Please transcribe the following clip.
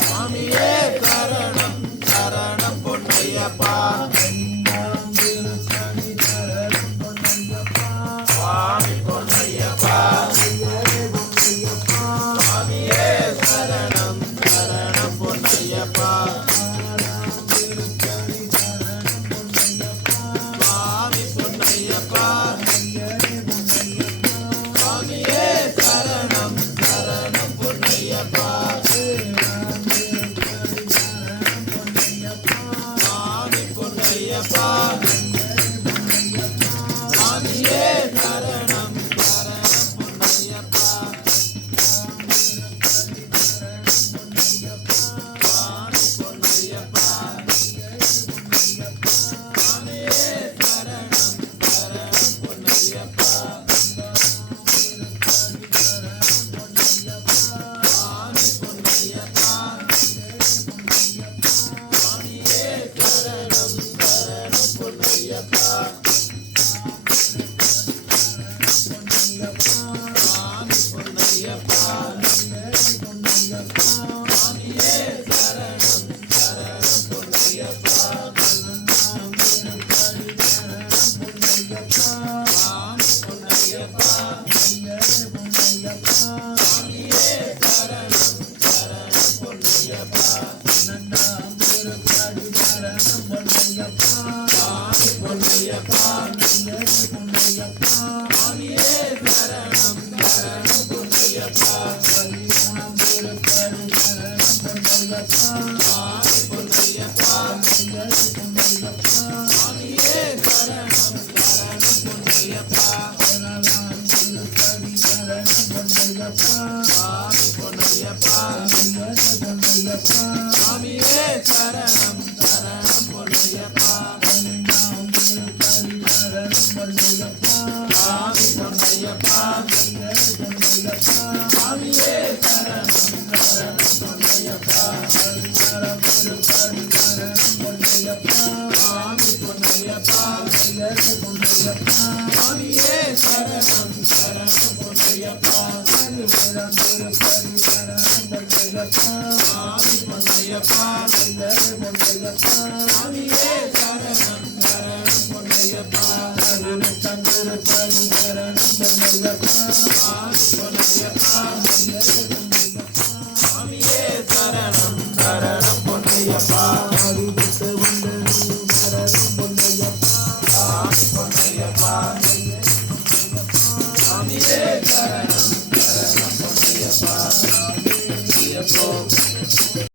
சுவாமியே சரணம் சரணம் பொன்னையப்பா. சுவாமி பொன்னையப்பா. சுவாமியே சரணம் சரணம் பொன்னையப்பா. சுவாமி பொன்னையப்பா. சுவாமியே சரணம் சரணம் பொன்னையப்பா. சுவாமி பொன்னையப்பா. சுவாமியே சரணம் சரணம் பொன்னையப்பா. சுவாமி பொன்னையப்பா. சுவாமியே சரணம் சரணம் பொன்னையப்பா. சுவாமி பொன்னையப்பா. சுவாமியே சரணம் சரணம் பொன்னையப்பா. சுவாமி பொன்னையப்பா. சுவாமியே சரணம் சரணம் பொன்னையப்பா. சுவாமி பொன்னையப்பா. சுவாமியே சரணம் சரணம் பொன்னையப்பா. சுவாமி பொன்னையப்பா. சுவாமியே சரணம் சரணம் பொன்னையப்பா. சுவாமி பொன்னையப்பா. சுவாமியே சரணம் சரணம் பொன்னையப்பா. சுவாமி பொன்னையப்பா. சுவாமியே சரணம் சரணம் பொன்னையப்பா. சுவாமி பொன்னையப்பா. சுவாமியே சரணம் சரணம் பொன்னையப்பா. சுவாமி பொன்னையப்பா. சுவாமியே சரணம் சரணம் பொன்னையப்பா. சுவாமி பொன்னையப்பா. சுவாமியே சரணம் சரணம் பொன்னையப்பா. சுவாமி பொன்னையப்பா. சுவாமியே சரணம் சரணம் பொன்னையப்பா. சுவாமி பொன்னையப்பா.